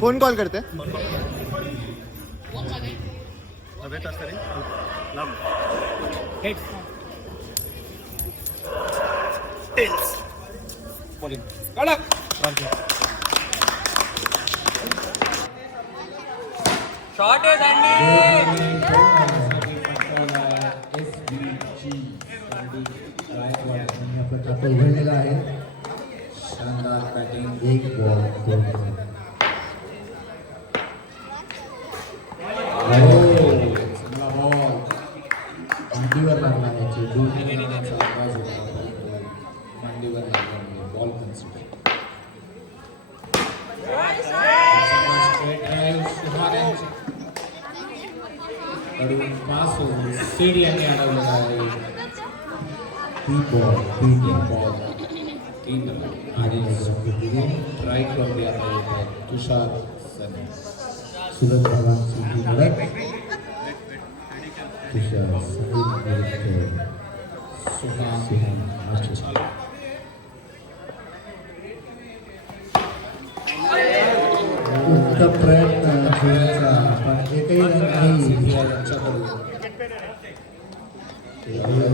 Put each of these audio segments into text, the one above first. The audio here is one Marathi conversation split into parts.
कोण कॉल करते? शॉट आहे सँडी. उघडलेला आहे. शानदार बॅटिंग. एक बॉल चांगला बॉल मांडीवर लागला आहे. चेंडू मांडीवर लागला बॉल कन्सिडर. कडून पास होऊन सीड यांनी अडवलेला आहे. तीन बॉल आणि स्ट्राईकवरती आता येत आहे तुषार सने. सुरत भागांची लढत. तुषार सने उत्तम प्रयत्न खेळाचा, पण एकही रन नाही यांच्याकडून. त्यामुळे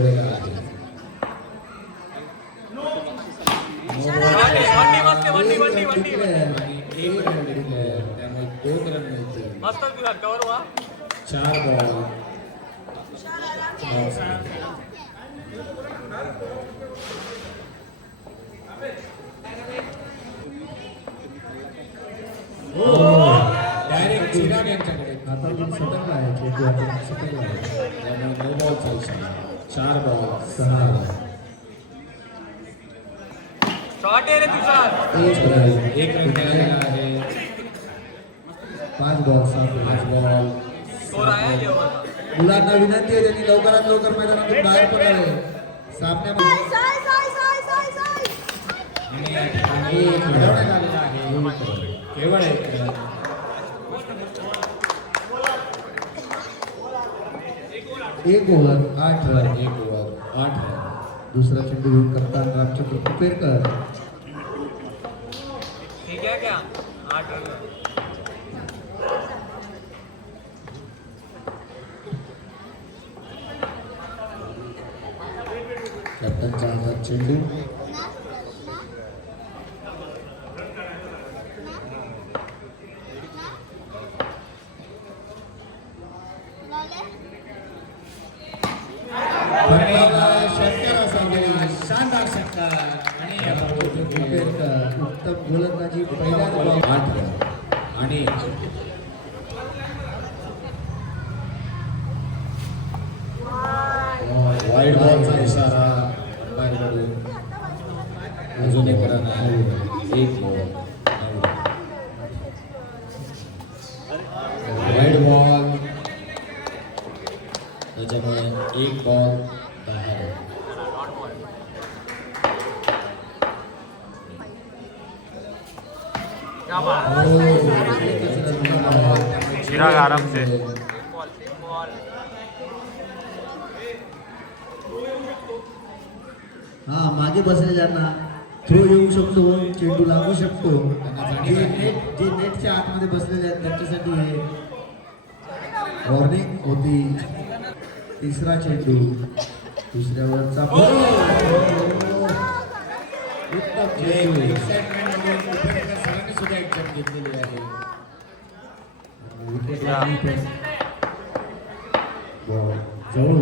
2 रन मिळते. 4 बॉल. डायरेक्ट चिराग यांच्याकडे आता सटकला आहे. सटकला आहे त्यामुळे 9 बॉलचा इशारा. 4 बॉल 6 रन. एक रन मिळालेला आहे. 5 बॉल 7 बॉल. मुलांना विनंती आहे त्यांनी लवकरात लवकर मैदानातून बाहेर पडावे. सामन्यामध्ये घडवण्यात आलेला आहे केवळ एक रन. एक ओव्हर 8 रन. दुसरा चेंडू घेऊन कप्तान रामचंद्र कुपेरकर. कॅप्टनचा हातात चेंडू. शानदार षटकार आणि उत्तम गोलंदाजी. पहिल्या 8 रन आणि वाईड बॉलचा इशारा बाहेरकडून. अजून एक रन आहे. 1 बॉल वाईड बॉल त्याच्यामुळे 1 बॉल बाहेर. चिराग आराम से. हा मागे बसलेल्यांना थ्रो येऊ शकतो. चेंडू लागू शकतो. जे नेटच्या आतमध्ये बसलेले आहेत त्यांच्यासाठी हे वॉर्निंग होती. तिसरा चेंडू दुसऱ्यावरचा उत्तम चेंडू. सरांनी सुद्धा एक जण घेतलेली आहे. जवळ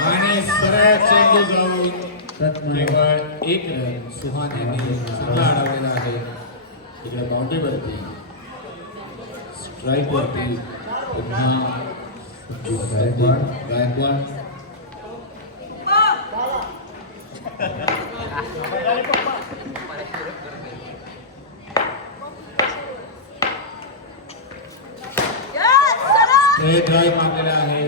आणि सरळ चेंडू जाऊन केवळ 1 रन. सुहान यांनी चांगला अडवलेला आहे. इकडे बाउंड्रीवरती स्ट्राईकवरती पुन्हा गायकवाड. ड्राईव्ह मारलेला आहे.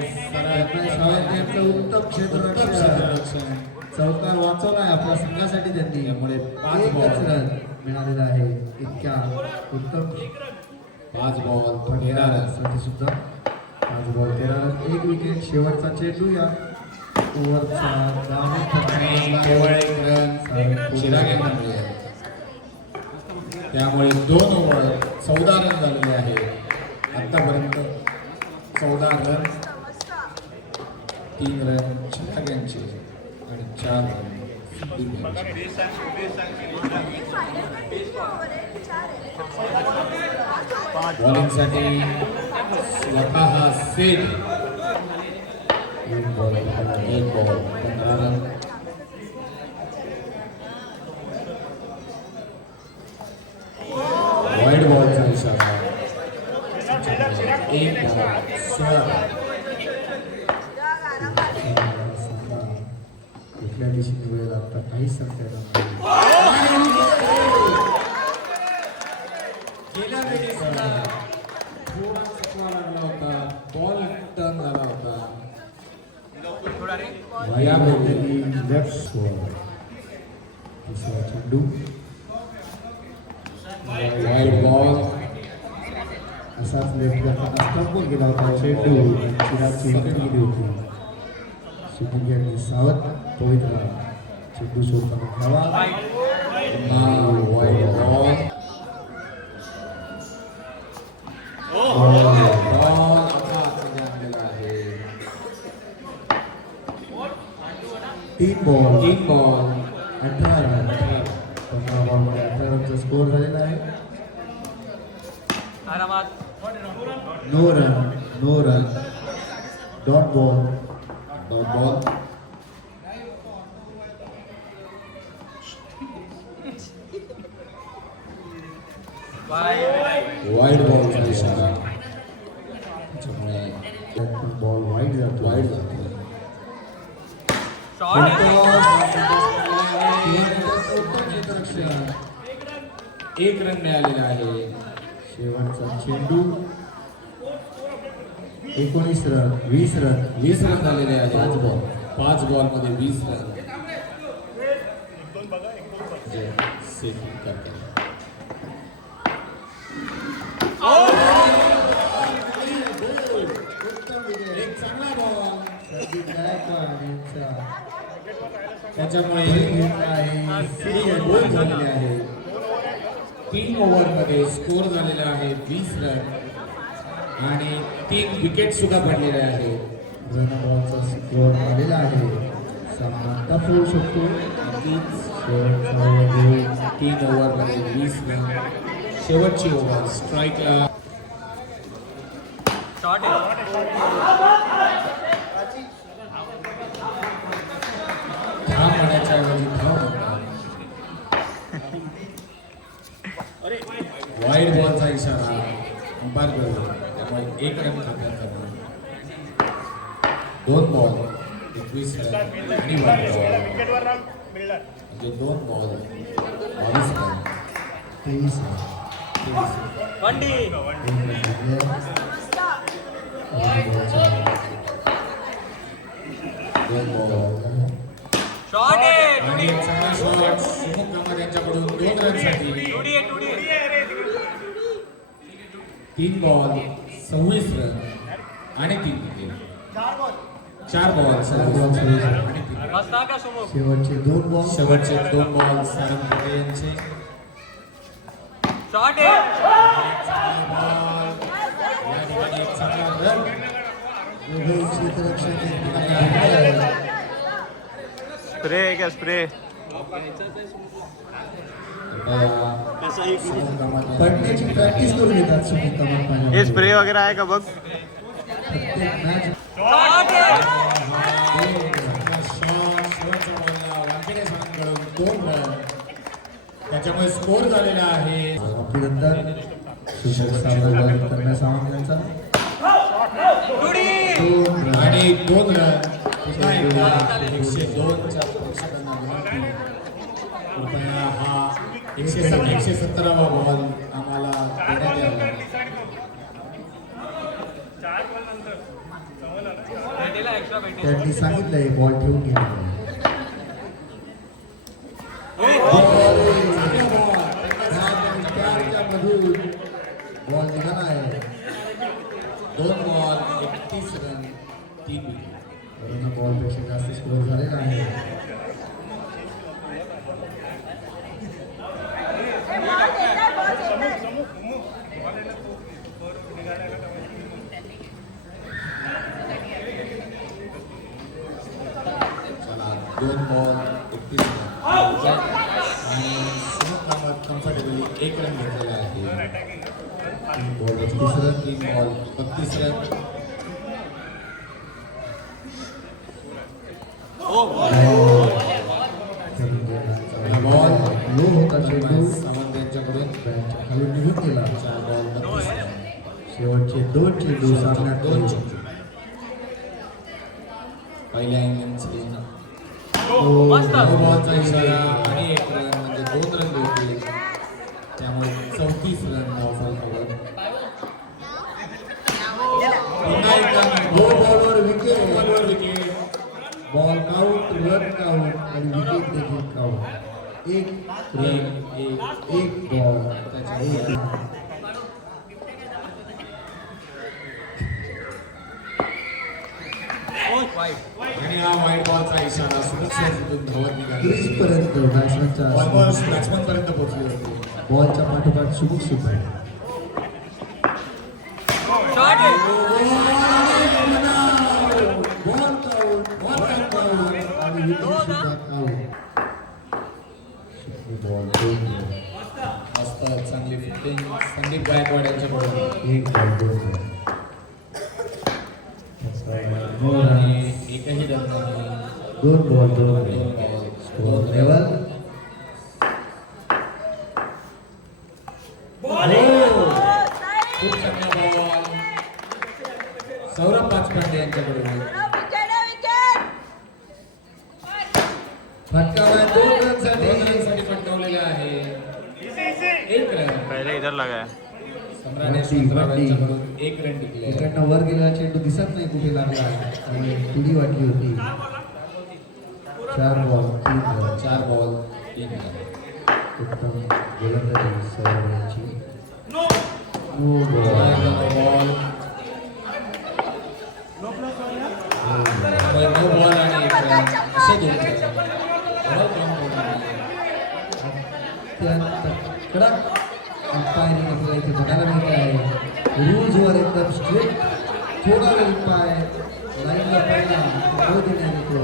उत्तम क्षेत्ररक्षण. चौकार वाचवला आहे आपल्या संघासाठी त्यांनी. त्यामुळे 5 रन मिळालेला आहे. इतक्या उत्तम 5 बॉल 13 रन सुद्धा 5 बॉल 13 रन, 1 विकेट. शेवटचा चेंडू या ओव्हरचा आणि केवळ 1 रन चिराग यांना मिळाले. त्यामुळे 2 ओव्हर 14 रन झालेले आहेत आतापर्यंत. 14 रन, 3 रन चिराग यांचे आणि 4 रन संदीप यांचे. बॉलिंगसाठी स्वतः सेट 1 बॉल 15 रन. वाईड बॉलचा इशारा 1 बॉल 16 रन. कुठल्या दिशेने वेळ लागता काहीच सांगता येणार नाही. गेल्या वेळी सुद्धा थोडा चकवा लागला होता, बॉल टर्न झाला होता. यावेळी लेफ्ट स्कोअर दुसरा चेंडू वाईड बॉल असाच लेफ्ट करताना स्टंपवर गेला होता चेंडू. चिरागची विकेट गेली होती. सुनील यांनी सावध पवित्र चेंडू सोडताना धावा. Wide ball. बॉल हातामध्ये आणलेला आहे. 3 बॉल 3 बॉल 18 रन. 15 बॉलमध्ये 18 रनचा स्कोअर झालेला आहे. No run dot ball. Wide बॉलचा इशारा. त्यामुळे बॉल वाईड जातो. वाईड जातो. एक रन मिळालेला आहे. शेवटचा चेंडू 19 रन 20 रन 20 रन झालेले आहे. 5 बॉल मध्ये 20 रन सेट करतात. एक चांगला बॉल. त्याच्यामुळे गोल झालेले आहे. 3 ओव्हरमध्ये स्कोर झालेला आहे 20 रन आणि 3 विकेट सुद्धा पडलेले आहेत. बॉलचा स्कोअर आलेला आहे. सामना टफ होऊ शकतो. 3 ओव्हरमध्ये 20 रन. शेवटची ओव्हर स्ट्राईकला धाव म्हणण्याच्या ऐवजी धाव म्हणतात. वाईड बॉलचा इशारा अंपायर करतो. त्यामुळे 1 रन खात्यात करतो. 2 बॉल 21 रन आणि वाईड बॉल म्हणजे 2 बॉल 22 रन 23 आणि एक चांगला शॉट सुमुख कामत यांच्याकडून 2 रनसाठी. 3 बॉल 26 रन आणि 3 विकेट. 4 बॉल 26 रन आणि 3 शेवटचे 2 बॉल शेवटचे 2 बॉल सारंग पटेल यांचे. चांगला बॉल या ठिकाणी एक चांगला रन. दोघे क्षेत्ररक्षक स्प्रे आहे का स्प्रे? पडण्याची प्रॅक्टिस करून घेतात सुमित कमाल. हे स्प्रे वगैरे आहे का बघ? प्रत्येक मॅच त्याच्यामुळे स्कोर झालेला आहे. अभिनंदन सुशल सावरकर कन्या सावंत यांचा. आणि 2 रन. पुन्हा एकदा 102 च्या प्रेक्षकांना विनंती. कृपया हा 117वा बॉल आम्हाला देण्यात यावा. त्यांनी सांगितलंय बॉल ठेवून घ्या. बॉल निघाला आहे. 2 बॉल 31 रन 3 विकेट. बॉलपेक्षा जास्त स्कोर झालेला आहे. चला 2 बॉल 31 रन आणि सुमित कामत कम्फर्टेबली 1 रन घेतलेला आहे. 3 ball 35 run. 3 ball 32 run. Ball low होता चेंडू सावंत यांच्याकडून बॅटच्या खाली निघून गेला. 4 बॉल 32 रन. शेवटचे 2 चेंडू सामन्यात 2 चेंडू. पहिल्या इनिंगचे हो, बॉलचा इशारा आणि 1 रन म्हणजे 2 रन मिळतील. त्यामुळे 34 रन धावफलकावर. पुन्हा एकदा नो बॉलवर विकेट. बॉलवर wicket. Ball count, run count आणि विकेट देखील काउंट. 1 रन, 1 बॉल, त्याचा 1 रन. आणि हा व्हाईट बॉलचा इशारा सुरक्षित धावत निघाली. क्रीजपर्यंत बॅट्समनच्या ऑलमोस्ट बॅट्समन पर्यंत पोहोचली होती. बॉलच्या पाठोपाठ सुमुख सुद्धा बॉल काउंट आणि विकेट सुद्धा काउंट. बॉल 2 मस्त चांगली फिल्डिंग संदीप गायकवाड यांच्याकडून. 1 बॉल 2 रन. आणि एकही रन नाही. 2 ball 2 2 run. Ball score level खूप चांगला बॉल सौरभ पाचपांडे यांच्याकडून. फटकावा 2 रनसाठी. 2 रनसाठी फटकावलेले आहे. 1 रन. पहले इधर लगा है. सम्राट यशवंतराव यांच्याकडून 1 रन टिकले. इकडनं वर गेलेला चेंडू दिसत नाही कुठे लागला आणि तुडी वाटली होती. 4 बॉल 3 रन. 4 ball 3 run. उत्तम गोलंदाजी सौरभ यांची. No ball. Ball no ball आणि 1 रन असे 2 रन. अत्यंत कडक अंपायरिंग आपल्याला इथे बघायला मिळत आहे. रूल्सवर एकदम स्ट्रिक्ट. थोडा वेळ पाय लाईनला पहिला तो देण्यात येतो.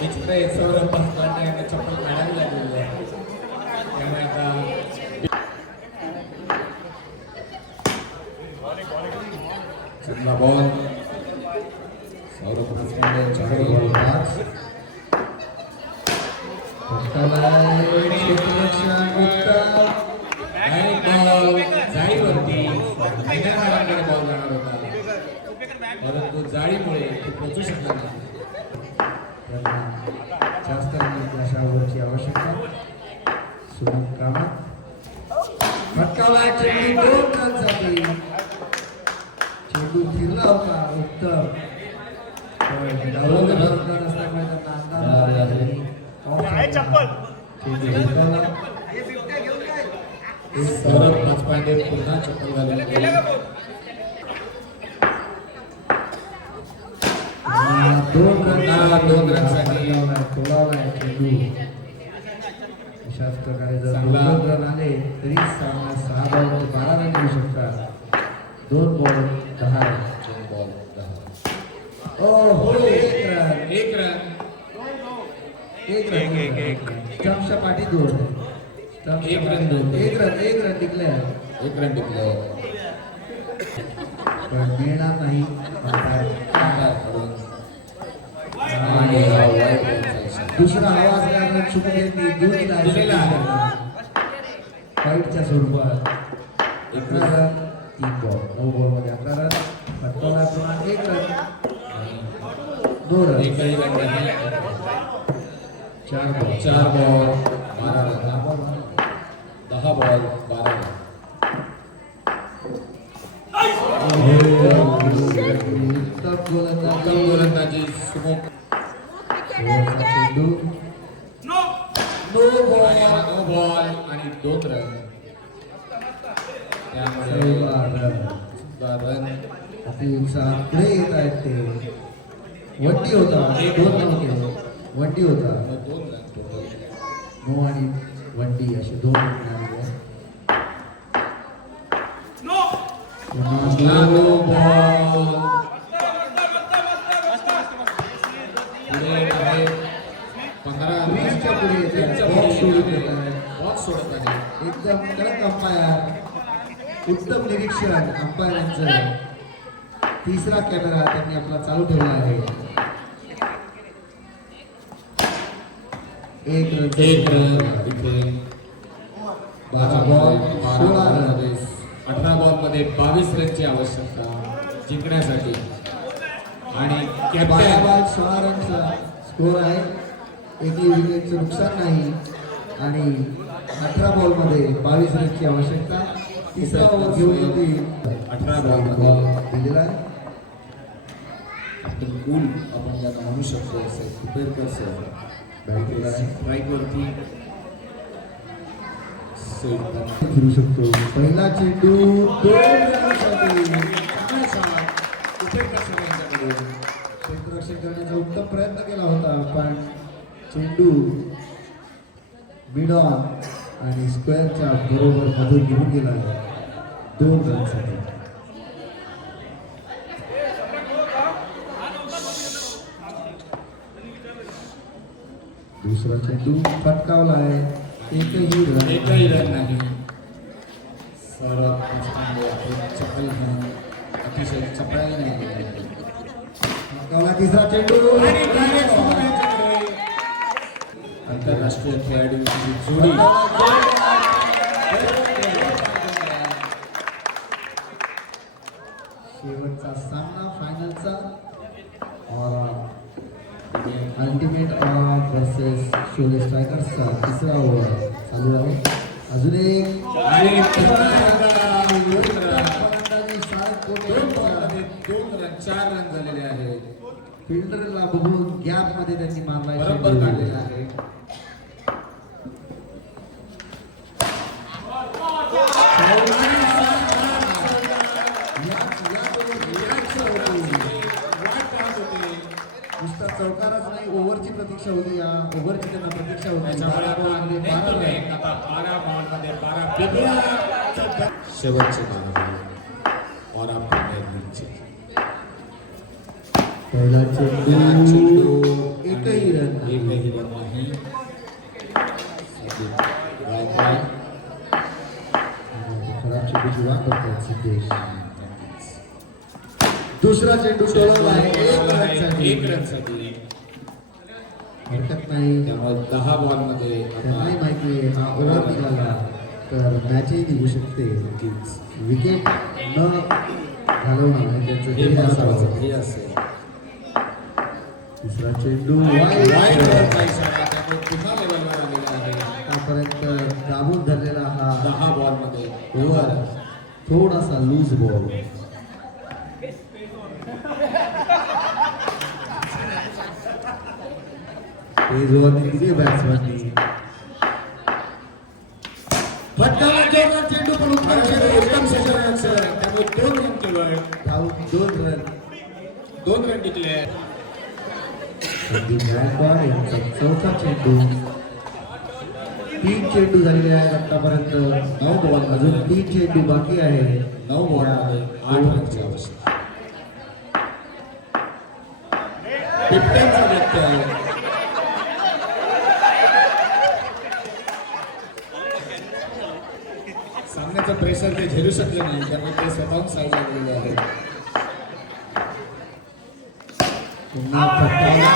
विचित्र आहे सौरभ पाचपांडे यांना चप्पल काढावी लागलेली आहे. त्यामुळे आता चांगला बॉल सौरभ पाचपांडे यांच्याकडून. 5 क्षेत्ररक्षण उत्तम. आणि बॉल जाळीवरती मैदानाकडे बॉल जाणार होता परंतु जाळीमुळे ते पोचू शकला नाही. त्यांना जास्त रन अशा ओव्हरची आवश्यकता. सुमित कामत फटकावा चेंडू 2 रनसाठी. चेंडू फिरला होता उत्तम. डावलून रन असल्यामुळे त्यांना अंदाज आला आणि चेंडू जिंकवला. सौरभ पाचपांडे पुन्हा चप्पल घालून गेले. 2 रनसाठी तोलावलाय चेंडू. अशाच प्रकारे जर 2 रन आले तरी सामना 6 बॉल ते 12 रन येऊ शकतात. 2 बॉल 10 रन. 2 बॉल 10. हो 1 रन. 1 रन. 1 रन. एक. स्टम्पच्या पाठी 2. एक रन दोन. 1 रन. 1 run declare. 1 रन टिकले. पण मिळणार नाही. आणि हा white ballचा इशारा. दुसरा आवाज आल्यानं चुकून यांनी दिलेला आहे. फाईटच्या स्वरूपात 11 रन 3 बॉल. 9 बॉलमध्ये 11 रन. फटकावला पुन्हा 1 रन. 2 रन. एकही रन नाही. 4 ball. 4 ball 12 run. 10 ball 12 run. उत्तम गोलंदाजी सुमुख. चेंडू नो बॉल आणि 2 रन. त्यामुळे रन अतिउत्साह पुढे येत आहेत ते. वंडी होता, दोन नव्हते, वंडी होता. 2 रन टोटल. नो आणि वंडी असे दोन मिळाले. No ball. पुढे आहे 15 वीसच्या पुढे येत आहेत. वीसच्या बॉक्स पुढे सोडून येत आहेत. बॉक्स सोडत आहे. एकदम कडक अंपायर, उत्तम निरीक्षण अंपायरांचं. तिसरा कॅमेरा त्यांनी आपला चालू ठेवला आहे. एक रन इथे 12 बॉल 16 रन. 18 बॉलमध्ये 22 रनची आवश्यकता जिंकण्यासाठी आणि 12 कॅप्टन बॉल 16 रनचा स्कोर आहे. एकही विकेटचं नुकसान नाही आणि 18 बॉलमध्ये 22 रनची आवश्यकता. तिसरा ओव्हर घेऊन येतील. 18 बॉलमध्ये दिलेला आहे. कॅप्टन कूल आपण ज्यांना म्हणू शकतो असं कुपेरकर सर स्ट्राईकवरती फिरू शकतो. पहिला चेंडू 2 रनसाठी. कुपेरकर सर यांच्याकडून क्षेत्ररक्षण करण्याचा उत्तम प्रयत्न केला होता, पण चेंडू मिड ऑन आणि स्क्वेअरच्या बरोबर मधून निघून गेला. 2 रनसाठी. दुसरा चेंडू फटकावला आहे. एकही रन नाही. सौरभ देशपांडे आपण चपल घेऊन अतिशय चपळाई नाही. फटकावला तिसरा चेंडू. आंतरराष्ट्रीय खेळाडूंची जोडी शेवटचा सामना फायनलचा और अल्टिमेट वर्सेस शोले स्ट्रायकर्सचा तिसरा ओव्हर चालू आहे. अजून एक आणि फलंदाजी 4 रन झालेले आहेत. फिल्डरला बघून गॅप मध्ये त्यांनी मारला. बरोबर काढलेला आहे. नुसता चौकारच नाही, ओव्हरची प्रतीक्षा होती. या ओव्हरची त्यांना प्रतीक्षा होती. त्याच्यामुळे आपण नेतो नाही. आता 12 बॉलमध्ये 12 बिघडला. शेवटचे 12 बॉल और आपण निर्मिती पहिला चेंडू एकही एकही रन नाही. रन नाही. बाय खराब चेंडूची वाट बघतात सिद्धेश. दुसरा चेंडू टोळवला आहे. 1 रनसाठी. हरकत नाही. त्यामुळे 10 बॉलमध्ये त्यांनाही माहिती आहे हा ओव्हर निघाला तर मॅचही निघू शकते. विकेट न घालवणं त्यांचं ध्येय असावं. हे असेल. तिसरा चेंडू वाईड वाईड. त्यामुळे पुन्हा लेवलवर आलेला आहे. आतापर्यंत दाबून धरलेला हा 10 बॉलमध्ये ओव्हर थोडासा लूज बॉल. तेज ओव्हरने दिली बॅट्समननी. फटकावला जोरदार चेंडू पण उत्तम चेंडू. उत्तम क्षेत्ररक्षण. त्यामुळे 2 रन केलोय. धाव 2 रन. 2 रन टिकले. संदीप गायकवाड यांचा चौथा चेंडू. 3 चेंडू झालेले आहेत आतापर्यंत. 9 बॉल अजून 3 चेंडू बाकी आहे. 9 बॉलमध्ये 8 रनची आवश्यकता. बिबट्यांचा व्यत्यय. सामन्याचं प्रेशर ते झेलू शकले नाही, त्यामुळे ते स्वतःहून साईडला गेलेले आहेत. पुन्हा फटकावला.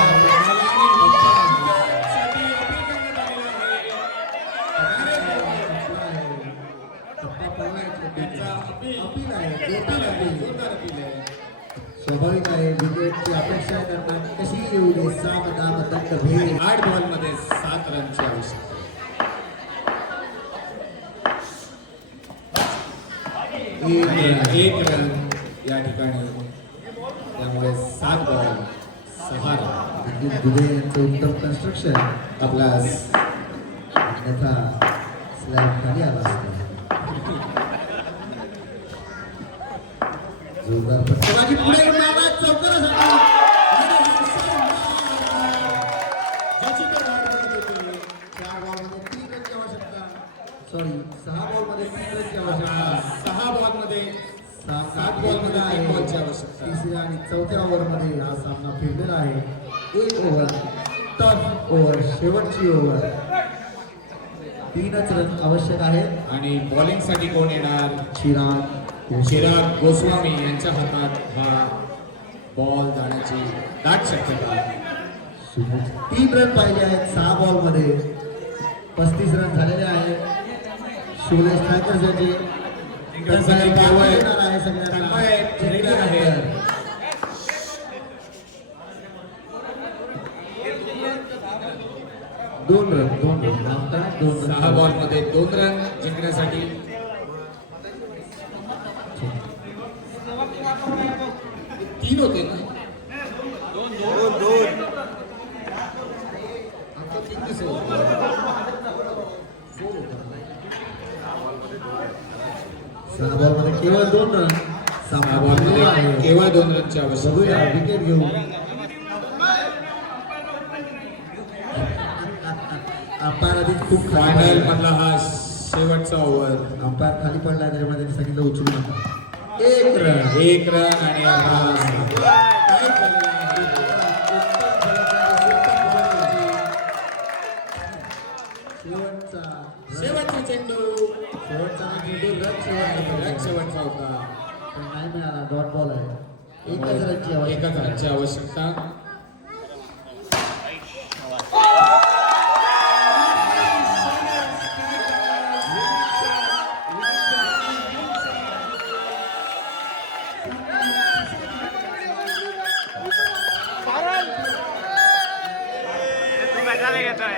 अपील आहे. स्वाभाविक आहे. विकेटची अपेक्षा आहे त्यांना. कशी येऊ दे. साम दाम दंड भेद. 8 बॉलमध्ये 7 रनची आवश्यकता. एक रन या ठिकाणी. त्यामुळे 7 बॉल 6 रन. अनिल दुबे यांचं उत्तम कन्स्ट्रक्शन. आपला अन्यथा स्लॅब खाली आला असता. जोरदार फटकेबाजी पुढे येऊन आला चौकारासाठी. ज्याची तो वाट बघत होते. 4 बॉलमध्ये 3 रनची आवश्यकता. सॉरी 6 बॉलमध्ये 3 रनची आवश्यकता. 6 बॉलमध्ये 7 बॉलमध्ये 3 बॉलची आवश्यकता. तिसऱ्या आणि चौथ्या ओव्हरमध्ये हा सामना फिरलेला आहे. 1 ओव्हर टफ ओव्हर, शेवटची ओव्हर. 3च रन आवश्यक आहेत. आणि बॉलिंगसाठी कोण येणार? चिराग गोस्वामी यांच्या हातात हा बॉल जाण्याची दाट शक्यता आहे. 3 रन पाहिजे आहेत 6 बॉलमध्ये. 35 रन झालेले आहेत. शिवलेश ठाकर यांचे जिंकण्यासाठी केवळ येणार आहे सगळ्यांना. तन्मय रेडी आहे. 2 रन आता 2 6 बॉलमध्ये 2 रन जिंकण्यासाठी. तीन होते ना? आता 3 कसे होते? 6 बॉलमध्ये केवळ 2 रन. 6 बॉलमध्ये केवळ 2 रनची आवश्यकता बघूया आहे. विकेट घेऊ. अंपायर आधी खूप खाली फायनल पडला. मधला हा शेवटचा ओव्हर. अंपायर खाली पडला त्याच्यामध्ये त्यांनी सांगितलं उचलू नका. 1 रन. 1 रन आणि हा काय झालेलं आहे? शेवटचा चेंडू शेवटचा होता. पण नाही मिळाला. डॉट बॉल आहे. 1च रनची आवश्यकता. 1 रनची आवश्यकता. तू कशाला घेतोय?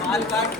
माल काट.